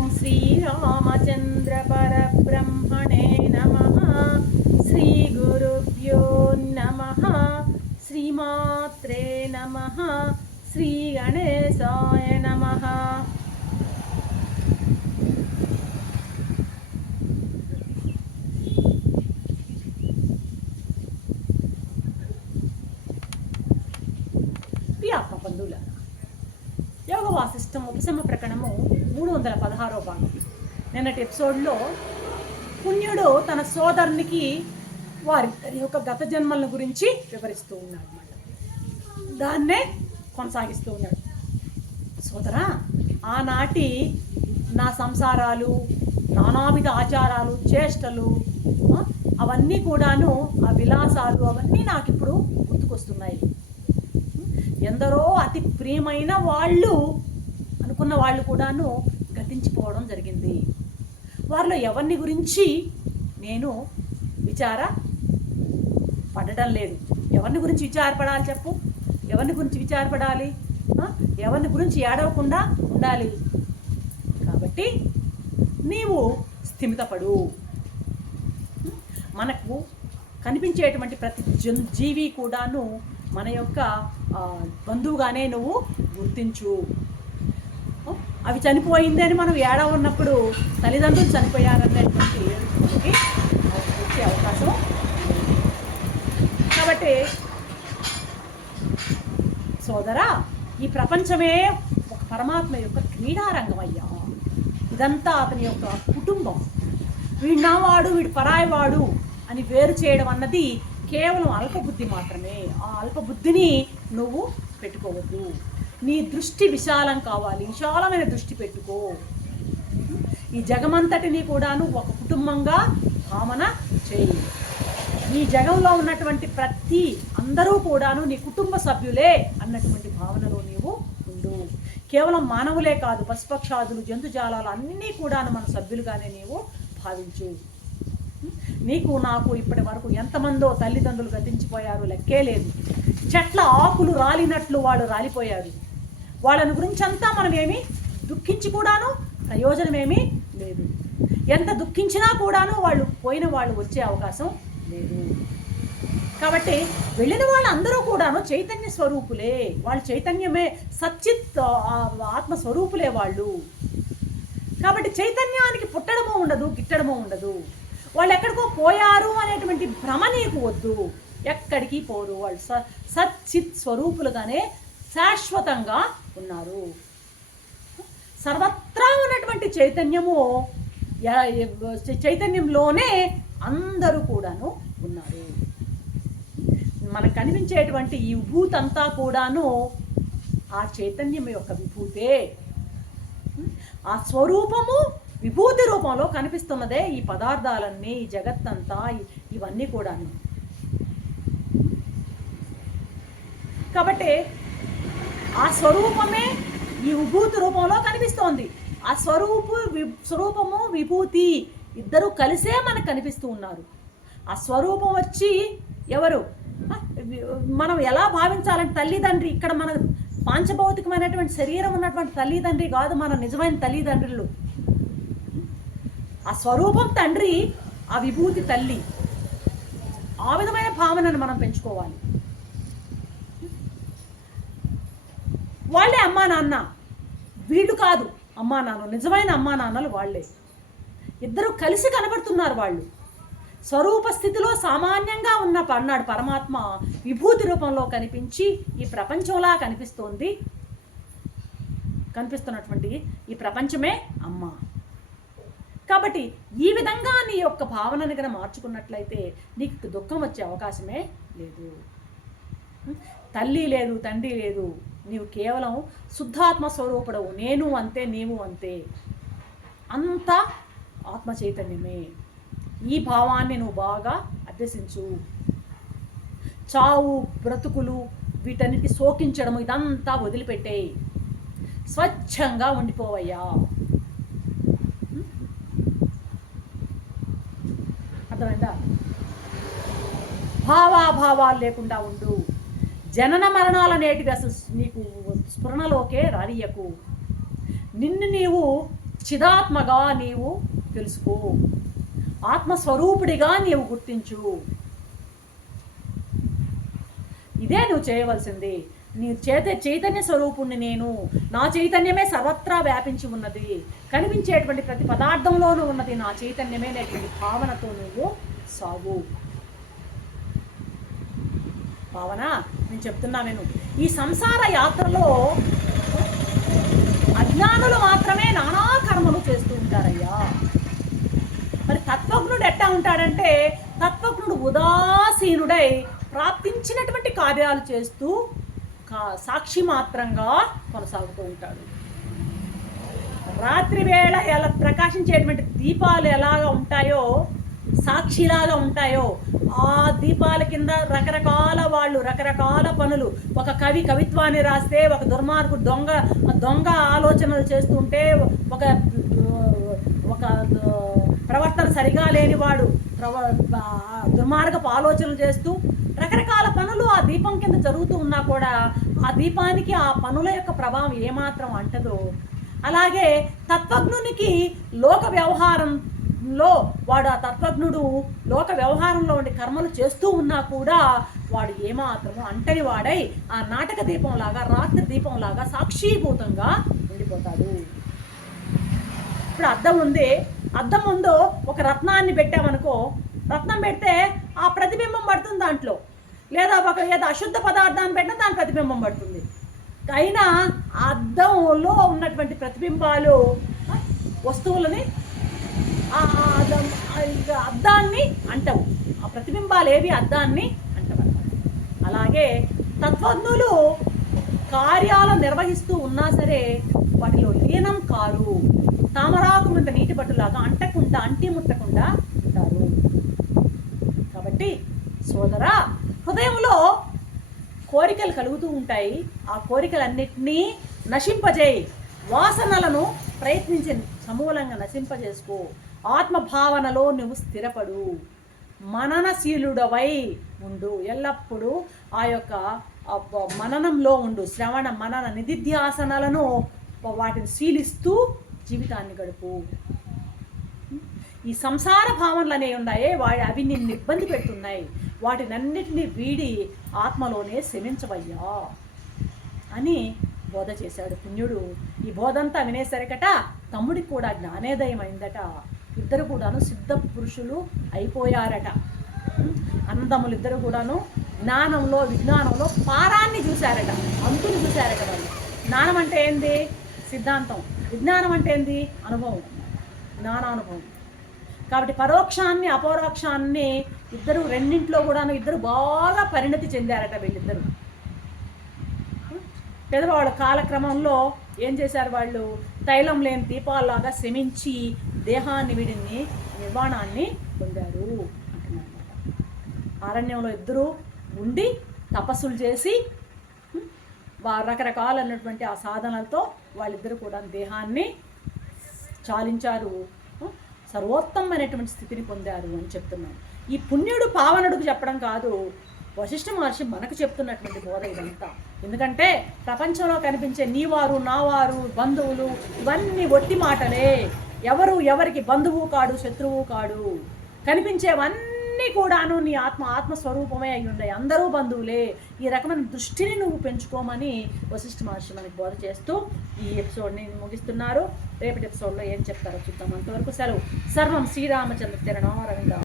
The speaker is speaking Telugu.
ఓం శ్రీరామచంద్ర పరబ్రహ్మణే నమః. శ్రీ గురుభ్యో నమః. శ్రీమాత్రే నమః. శ్రీ గణేశాయ నమః. ఆత్మబంధువుల యోగ వాసిష్టం ఉపశమ ప్రకరణము 316వ భాగం. నిన్నటి ఎపిసోడ్లో పుణ్యుడు తన సోదరునికి వారి యొక్క గత జన్మల గురించి వివరిస్తూ ఉన్నాడు అన్నమాట. దాన్నే కొనసాగిస్తూ ఉన్నాడు. సోదరా, ఆనాటి నా సంసారాలు, నానావిధ ఆచారాలు, చేష్టలు, అవన్నీ కూడాను, ఆ విలాసాలు అవన్నీ నాకు ఇప్పుడు గుర్తుకొస్తున్నాయి. ఎందరో అతి ప్రియమైన వాళ్ళు అనుకున్న వాళ్ళు కూడాను గతించిపోవడం జరిగింది. వారిలో ఎవరిని గురించి నేను పడడం లేదు. ఎవరిని గురించి విచారపడాలి చెప్పు? ఎవరిని గురించి విచారపడాలి? ఎవరిని గురించి ఏడవకుండా ఉండాలి. కాబట్టి నీవు స్థిమితపడు. మనకు కనిపించేటువంటి ప్రతి జీవి కూడాను మన యొక్క బంధువుగానే నువ్వు గుర్తించు. అవి చనిపోయింది అని మనం ఉన్నప్పుడు తల్లిదండ్రులు చనిపోయారనేటువంటి మనకి వచ్చే అవకాశం. కాబట్టి సోదరా, ఈ ప్రపంచమే ఒక పరమాత్మ యొక్క క్రీడారంగం అయ్యా. ఇదంతా అతని యొక్క కుటుంబం. వీడు నావాడు, వీడు పరాయివాడు అని వేరు చేయడం అన్నది కేవలం అల్పబుద్ధి మాత్రమే. ఆ అల్పబుద్ధిని నువ్వు పెట్టుకోవద్దు. నీ దృష్టి విశాలం కావాలి. విశాలమైన దృష్టి పెట్టుకో. ఈ జగమంతటిని కూడాను ఒక కుటుంబంగా భావన చేయి. ఈ జగంలో ఉన్నటువంటి అందరూ కూడాను నీ కుటుంబ సభ్యులే అన్నటువంటి భావనలో నీవు ఉండు. కేవలం మానవులే కాదు, పశుపక్షాదులు, జంతుజాలాలు అన్నీ కూడాను మన సభ్యులుగానే నీవు భావించు. నీకు నాకు ఇప్పటి వరకు ఎంతమందో తల్లిదండ్రులు గతించిపోయారు, లెక్కే లేదు. చెట్ల ఆకులు రాలినట్లు వాళ్ళు రాలిపోయారు. వాళ్ళని గురించి అంతా మనం ఏమి దుఃఖించి కూడాను ప్రయోజనమేమీ లేదు. ఎంత దుఃఖించినా కూడాను పోయిన వాళ్ళు వచ్చే అవకాశం లేదు. కాబట్టి వెళ్ళిన వాళ్ళందరూ కూడాను చైతన్య స్వరూపులే. వాళ్ళు చైతన్యమే, సచ్చిత్ ఆత్మస్వరూపులే వాళ్ళు. కాబట్టి చైతన్యానికి పుట్టడమో ఉండదు, గిట్టడమో ఉండదు. వాళ్ళు ఎక్కడికో పోయారు అనేటువంటి భ్రమ నీకు వద్దు. ఎక్కడికి పోరు. వాళ్ళు సచ్చిత్ స్వరూపులుగానే శాశ్వతంగా ఉన్నారు. సర్వత్రా ఉన్నటువంటి చైతన్యంలోనే అందరూ కూడాను ఉన్నారు. మనకు కనిపించేటువంటి ఈ విభూతి అంతా కూడాను ఆ చైతన్యం యొక్క విభూతే. ఆ స్వరూపము విభూతి రూపంలో కనిపిస్తున్నదే ఈ పదార్థాలన్నీ, ఈ జగత్తంతా, ఇవన్నీ కూడాను. కాబట్టి ఆ స్వరూపమే ఈ విభూతి రూపంలో కనిపిస్తోంది. ఆ స్వరూపము విభూతి ఇద్దరు కలిసే మనకు కనిపిస్తూ ఉన్నారు. ఆ స్వరూపం వచ్చి ఎవరు? మనం ఎలా భావించాలంటే తల్లిదండ్రి. ఇక్కడ మన పాంచభౌతికమైనటువంటి శరీరం ఉన్నటువంటి తల్లిదండ్రి కాదు మన నిజమైన తల్లిదండ్రులు. ఆ స్వరూపం తండ్రి, ఆ విభూతి తల్లి. ఆ విధమైన భావనను మనం పెంచుకోవాలి. వాళ్ళే అమ్మా నాన్న, వీళ్ళు కాదు అమ్మా నాన్న. నిజమైన అమ్మా నాన్నలు వాళ్ళే. ఇద్దరు కలిసి కనబడుతున్నారు. వాళ్ళు స్వరూప స్థితిలో సామాన్యంగా అన్నాడు పరమాత్మ విభూతి రూపంలో కనిపించి ఈ ప్రపంచంలా కనిపిస్తున్నటువంటి ఈ ప్రపంచమే అమ్మ. కాబట్టి ఈ విధంగా నీ యొక్క భావనని కనుక మార్చుకున్నట్లయితే నీకు దుఃఖం వచ్చే అవకాశమే లేదు. తల్లి లేదు, తండ్రి లేదు. నీవు కేవలం శుద్ధాత్మ స్వరూపుడవు. నేను అంతే, నీవు అంతే. అంతా ఆత్మ చైతన్యమే. ఈ భావాన్ని నువ్వు బాగా అభ్యసించు. చావు, బ్రతుకులు, వీటన్నిటి శోకించడం ఇదంతా వదిలిపెట్టేయి. స్వచ్ఛంగా ఉండిపోవయ్యా. అర్థమైందా? భావాలు లేకుండా ఉండు. జనన మరణాల నేటివి అసలు నీకు స్ఫురణలోకే రానియకు. నిన్ను నీవు చిదాత్మగా నీవు తెలుసుకో, ఆత్మస్వరూపుడిగా నీవు గుర్తించు. ఇదే నువ్వు చేయవలసింది. నీ చైతన్య స్వరూపుణ్ణి నేను, నా చైతన్యమే సర్వత్రా వ్యాపించి ఉన్నది, కనిపించేటువంటి ప్రతి పదార్థంలోనూ ఉన్నది నా చైతన్యమే అనేటువంటి భావనతో నువ్వు సాగు. భావన నేను చెప్తున్నా నేను. ఈ సంసార యాత్రలో అజ్ఞానులు మాత్రమే నానా కర్మలు చేస్తూ ఉంటారయ్యా. మరి తత్వజ్ఞుడు ఎట్టా ఉంటాడంటే, తత్వజ్ఞుడు ఉదాసీనుడై ప్రాప్తించినటువంటి కార్యాలు చేస్తూ సాక్షి మాత్రంగా కొనసాగుతూ ఉంటాడు. రాత్రి వేళ ఎలా ప్రకాశించేటువంటి దీపాలు ఎలాగా ఉంటాయో, సాక్షిలాగా ఉంటాయో, ఆ దీపాల కింద రకరకాల పనులు. ఒక కవి కవిత్వాన్ని రాస్తే, ఒక దుర్మార్గుడు దొంగ ఆలోచనలు చేస్తుంటే, ఒక ప్రవర్తన సరిగా లేనివాడు దుర్మార్గపు ఆలోచనలు చేస్తూ రకరకాల పనులు ఆ దీపం కింద జరుగుతూ ఉన్నా కూడా ఆ దీపానికి ఆ పనుల యొక్క ప్రభావం ఏమాత్రం అంటదో, అలాగే తత్వజ్ఞునికి లోక వ్యవహారంలో వాడు, ఆ తత్వజ్ఞుడు లోక వ్యవహారంలో ఉండి కర్మలు చేస్తూ ఉన్నా కూడా వాడు ఏమాత్రము అంటని వాడై ఆ నాటక దీపంలాగా, రాత్రి దీపంలాగా సాక్షీభూతంగా ఉండిపోతాడు. ఇప్పుడు అద్దం ఉంది, అద్దం ముందు ఒక రత్నాన్ని పెట్టామనుకో, రత్నం పెడితే ఆ ప్రతిబింబం పడుతుంది దాంట్లో, లేదా ఏదో అశుద్ధ పదార్థాన్ని పెట్టినా దాని ప్రతిబింబం పడుతుంది. అయినా అద్దంలో ఉన్నటువంటి ప్రతిబింబాలు వస్తువులని అద్దాన్ని అంటవు, ఆ ప్రతిబింబాలు ఏవి అద్దాన్ని అంటవన్నమాట. అలాగే తత్వజ్ఞులు కార్యాలు నిర్వహిస్తూ ఉన్నా సరే వాటిలో లీనం కారు, తామరాకు మీద నీటి పట్టులాగా అంటి ముట్టకుండా ఉంటారు. కాబట్టి సోదరా, హృదయంలో కోరికలు కలుగుతూ ఉంటాయి. ఆ కోరికలన్నిటినీ నశింపజేయి, వాసనలను ప్రయత్నించి సమూలంగా నశింపజేసుకో. ఆత్మభావనలో నువ్వు స్థిరపడు, మననశీలుడవై ఉండు. ఎల్లప్పుడూ ఆ యొక్క మననంలో ఉండు. శ్రవణ మనన నిధిధ్యాసనలను వాటిని శీలిస్తూ జీవితాన్ని గడుపు. ఈ సంసార భావనలు అనేవి ఉన్నాయే, అవి నిన్ను ఇబ్బంది పెడుతున్నాయి. వాటినన్నిటినీ వీడి ఆత్మలోనే శమించవయ్యా అని బోధ చేశాడు పుణ్యుడు. ఈ బోధంతా వినేసరికట తమ్ముడికి కూడా జ్ఞానేదయం అయిందట. ఇద్దరు కూడాను సిద్ధ పురుషులు అయిపోయారట. అన్నదమ్ములు ఇద్దరు కూడాను జ్ఞానంలో విజ్ఞానంలో పారాన్ని చూశారట, అంతుని చూశారట. వాళ్ళు జ్ఞానం అంటే ఏంది? సిద్ధాంతం. విజ్ఞానం అంటే ఏంది? అనుభవం, జ్ఞానానుభవం. కాబట్టి పరోక్షాన్ని అపరోక్షాన్ని ఇద్దరు రెండింట్లో కూడాను ఇద్దరు బాగా పరిణతి చెందారట వీళ్ళిద్దరు. పెద్దవాళ్ళ కాలక్రమంలో ఏం చేశారు వాళ్ళు? తైలం లేని దీపాల్లాగా శమించి దేహాన్ని వీడిని నిర్వాణాన్ని పొందారు అంటున్నారన్నమాట. అరణ్యంలో ఇద్దరు ఉండి తపస్సులు చేసి రకరకాలైనటువంటి ఆ సాధనలతో వాళ్ళిద్దరు కూడా దేహాన్ని చాలించారు, సర్వోత్తమైనటువంటి స్థితిని పొందారు అని చెప్తున్నాను. ఈ పుణ్యుడు పావనుడికి చెప్పడం కాదు, వశిష్ఠ మహర్షి మనకు చెప్తున్నటువంటి బోధ ఇదంతా. ఎందుకంటే ప్రపంచంలో కనిపించే నీవారు నావారు బంధువులు ఇవన్నీ ఒట్టి మాటలే. ఎవరికి బంధువు కాడు, శత్రువు కాడు. కనిపించేవన్నీ కూడాను నీ ఆత్మస్వరూపమే అయి ఉన్నాయి. అందరూ బంధువులే. ఈ రకమైన దృష్టిని నువ్వు పెంచుకోమని వశిష్ఠ మహర్షి మనకి బోధ చేస్తూ ఈ ఎపిసోడ్ని ముగిస్తున్నారు. రేపటి ఎపిసోడ్లో ఏం చెప్తారో చూద్దాం. అంతవరకు సెలవు. సర్వం శ్రీరామచంద్ర చరణారవింద.